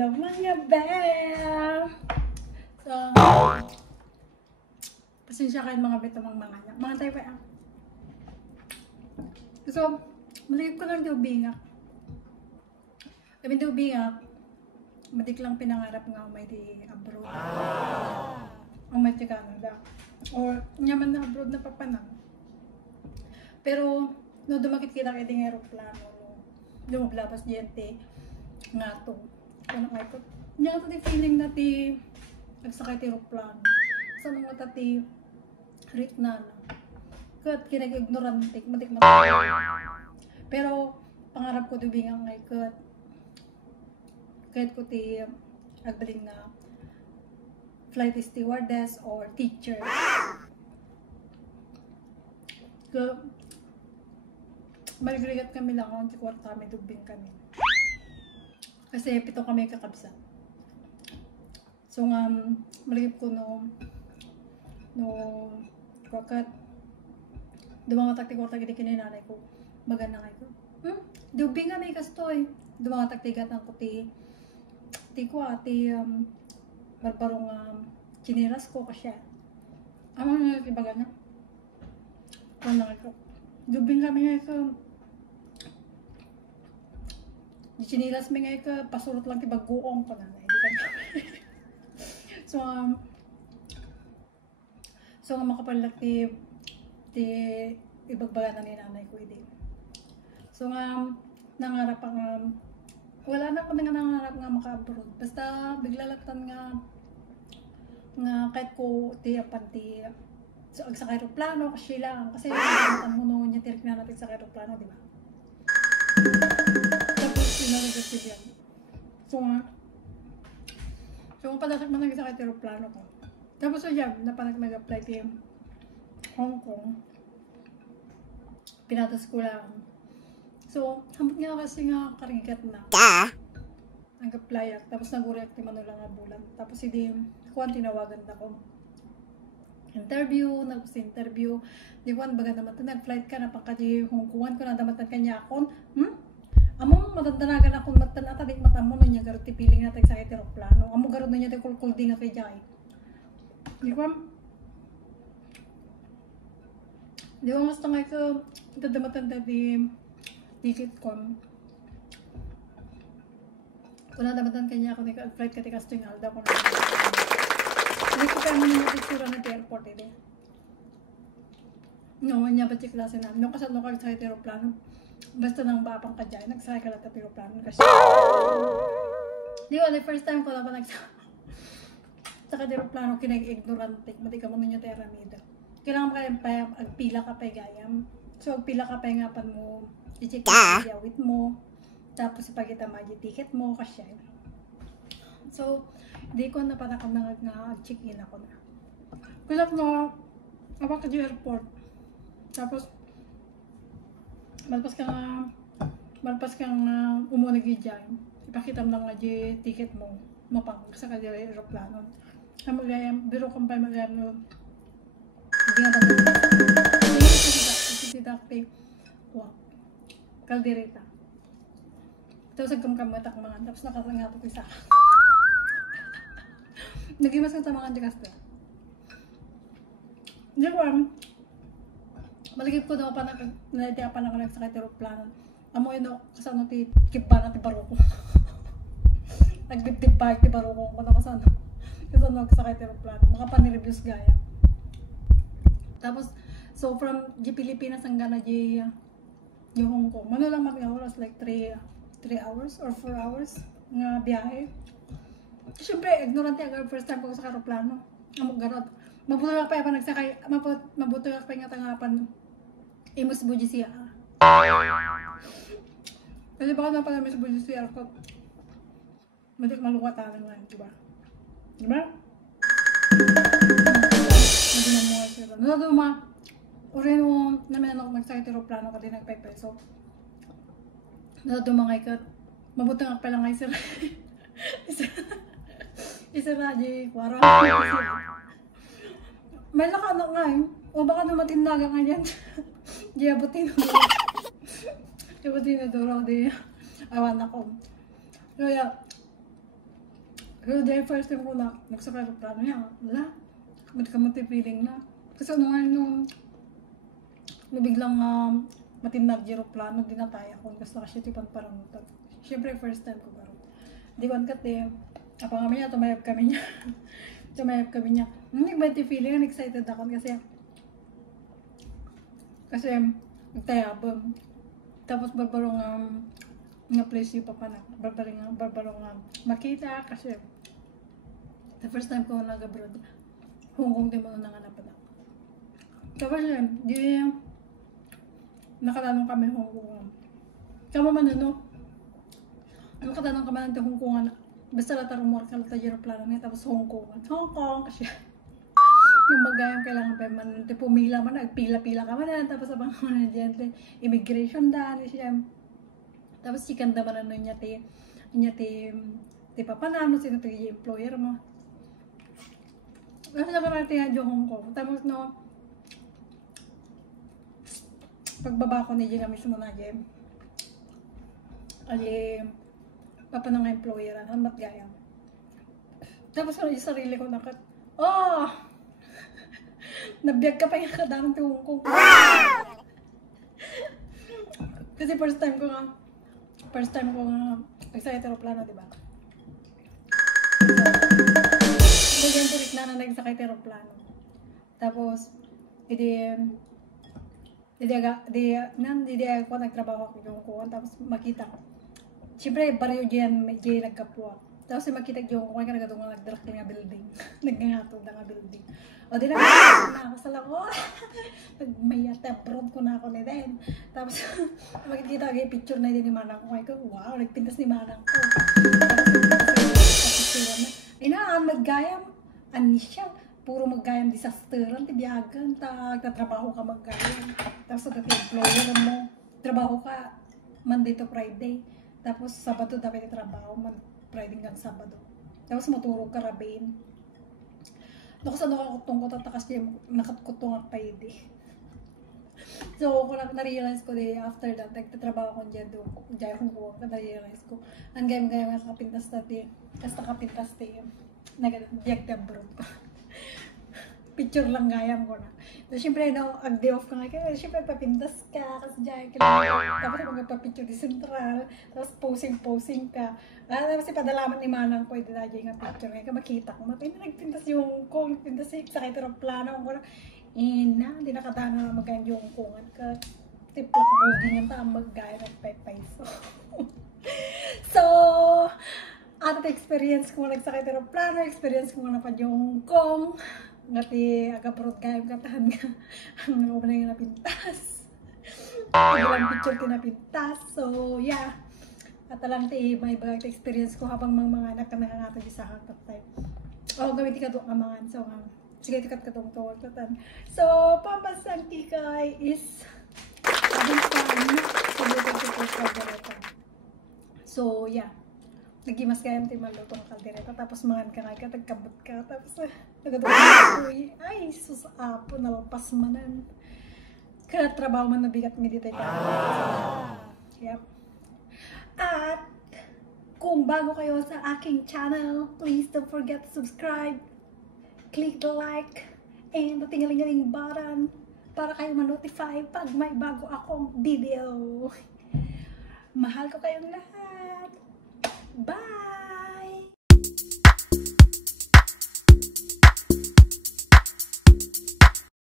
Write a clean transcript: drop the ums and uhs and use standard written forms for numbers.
Hello mga bear! So, pasensya kayo mga beto mga tayo pa. So, maligip ko lang diubingak. Kami diubingak, matik lang pinangarap nga may di abroad. Ang may di Canada. Or nyaman na abroad na papanang. Pero, no dumakit kita kayo ding aeroplano, lumablabas diyente nga to. Ano nga ito? Nga ito di feeling na ti nagsakay ti aeroplano. Sa mga tati rit na kat kinag-ignorantik, matik. Pero, pangarap ko dubingang ngay kat kahit ko ti agbaling na flight stewardess or teacher. Maligrigat kami lang ang kwarta kami dubing kami. Kasi pito kami kakabsa. So nga, maligip ko no kwakat dumangatak ti kwarta gini kininanay ko. Maganda nga ko. Dubing nga may kastoy. Dumangatak ti gatang ko ti barbarong chiniras ko kasi. Amang nga tibaga na. Kung ko. Dubing kami nga ko. Di chinilas may nga ka, pasurot lang tibaguong ko na. So makapalag ti ibagbaga na ni nanay ko hindi. So nangarap ang wala na ko nga nangarap nga maka-abroad. Basta biglalatan nga kahit ko ti apanti so ag sa aeroplano kasi lang kasi ang muno niya tirik na natin sa aeroplano, di ba? Tapos sinalagat siya. So padasak man nag sa aeroplano ko. Tapos siya napanag nag-apply ti Hong Kong. Pinatas ko lang. So, hambot nga kasi nga karigat na. Nag-apply ako. Tapos nag-react ti Manula nga bulan. Tapos hindi ko tinawagan na ko. Interview. Di ko baga naman ito. Nag-flight ka na pangka di Hong Kong. Kung nadamatan kanya ako. Among matandanagan akong matanatadik matamo na niya garot ti piling natin sa aeroplano. Among garot na niya ti kulkul di nga kay Jai. Di ko gusto nga ito dadamatan na di ticket ko. Kung nadamatan kanya ako nag-flight ka ti Casting Alda ko na. Hindi ko kaya muna natisura na ti airport ito. No, niya ba ti klase namin. No, kasano ka sa aeroplano. Basta nang bapang ka dyan, nagsakay ka lang sa aeroplano kasi di wala, first time ko lang pa sa aeroplano kinag-ignorantik, mati ka mo niya tayo ramida. Kailangan pa agpila ka pa gayam. So agpila ka pa nga pan mo, i-check yung yawit mo, tapos ipagita mo yung ticket mo kasi. So, di ko na parang nag-check-in ako na. Kulap na, awak ka dyan airport. Tapos, malpas kang umunag dyan, ipakita mo lang nga di ticket mo, mapang sa kanya aeroplano. Biro kang pa mag-ayam no, hindi nga ba si Dakte, kaldereta. Tapos nagkamkamatak mga, tapos nakasangatot isa. Nagimas ka sa mga antikas na. Hindi ko maligip ko daw pa na ako nagsakay aeroplano. Amo yun kasano ti kipa na ti Baroko. Nagbibdib pa ti Baroko kung kasano nagsakay aeroplano. Makapanireviews gaya. Tapos, so from di Pilipinas hanggang na di Hong Kong. Mano lang mag-oras like 3 hours or 4 hours nga biyahe. Siyempre, ignorante agad first time ko sa aeroplano. Amo garot. Mabuto lang pa yung nagsakay, mabuto lang pa yung tangapan imus buji siya. Kasi baka na pala may buji siya ako. Madik malungatan lang, diba? Diba? Hindi na mga sila. Naduma, orin mo namin ako nagsakay aeroplano ka din nagpepeso. Naduma ngay ka, mabuto nga pala ngay sila. Isa na di, warang. May nakanak nga eh. O baka numatin naga nga yan. Di abutin na duro. Abutin na duro. Di awan ako. Kaya, Pero dahil first time ko na nagsakay ng plano niya, wala, kamati feeling na. Kasi ano nga nung biglang matinag plano, di na tayo kung gusto kasi tipan parang utag. Siyempre first time ko baro. Di ko angkat eh. Apa kami niya, tumayap kami niya. Tumayap kami niya. Nagmati feeling, excited ako kasi nagtayabang. Tapos barbarong nga place yung papa na. Barbarong makita kasi the first time ko nag-abroad. Hong Kong din mo nang hanapan na. Tapos di nakatanong kami Hong Kong. Kama man ano? Nakatanong kami ng Hong Kong na. Basta latarumor ka lata aeroplano niya tapos Hong Kong. Hong Kong kasi yung magayang kailangan pa man pumila man nagpila-pila ka man tapos abang man diyan immigration daan siya. Tapos chikan da man niya ti papanano sino ti employer mo. Kasi naman natin yung Hong Kong. Tapos no pagbaba ko ni Gina mismo na Jem. Ali papanang employer ang matgayang. Tapos yung sarili ko nakat. Nabiyag ka pa yung kadamang ti Hong Kong. Kasi first time ko nga nagsakay aeroplano, diba? So, nag-entirik na nagsakay aeroplano. Tapos, hindi ako nagtrabaho ako yung kuwan. Tapos makita ko. Siyempre, baryo diyan, may nagkapwa. Tapos makita yung kuwan ka nagdarak nga building. Nagngangatod na nga building. O di na ako sa lang, nagmayat abroad ko na ako na din. Tapos makikita ko yung picture na din ni Manang ko. Wow, nagpintas ni Manang ko. Tapos maggayam, siya, puro maggayam disasteran, tibiyagan, nagtatrabaho ka maggayam. Tapos employer mo, trabaho ka Monday to Friday. Tapos Sabado dapat trabaho, Friday hanggang Sabado. Tapos matulog ka rabin. Nakasano ka kutong ko, tatakas niya, nakatutong ang paydi. So, kung na-realize ko after that, nagtatrabaho ko dyan ko, na-realize ko, ang gayam-gayam nga kapintas natin, kasi nakapintas natin, nag-diag abroad ko. Picture lang gayam ko na. So, syempre, day off ka nga, kaya syempre, papintas ka, kasi dyan, tapos magpapicture di Central, tapos posing ka. Tapos ipadalaman ni Manang ko, ito na dyan nga picture, kaya makita ko, nagpintas yung kong, pintas yung sakay aeroplano ko na, hindi nakatana na magayon yung kungan ka, tiplak boging yung taang magaya ng pepay. So, at experience ko nagsakay aeroplano, experience ko na pa yung kong, ngati agabrod kayong katahan nga ang una yung napintas. Ilang picture kinapintas. So, yeah. At alam may bagay experience ko habang mga anak na nangangatag sa hangtap tayo. Gamitin ka itong amangan. So, sige, tikat ka itong tawag-tatan. So, pampasang kikay is having fun. So, yeah. Nagimas kaya yung malutong kaldereta, tapos mangan ka nga ka, tagkabot ka, tapos nagadugay ka, ay, sus, apo, nalapas manan. Kaya trabaho man nabigat nga dito ka. Yep. At, kung bago kayo sa aking channel, please don't forget to subscribe, click the like, and the tingaling-galing button para kayo ma-notify pag may bago akong video. Mahal ko kayong lahat. Bye!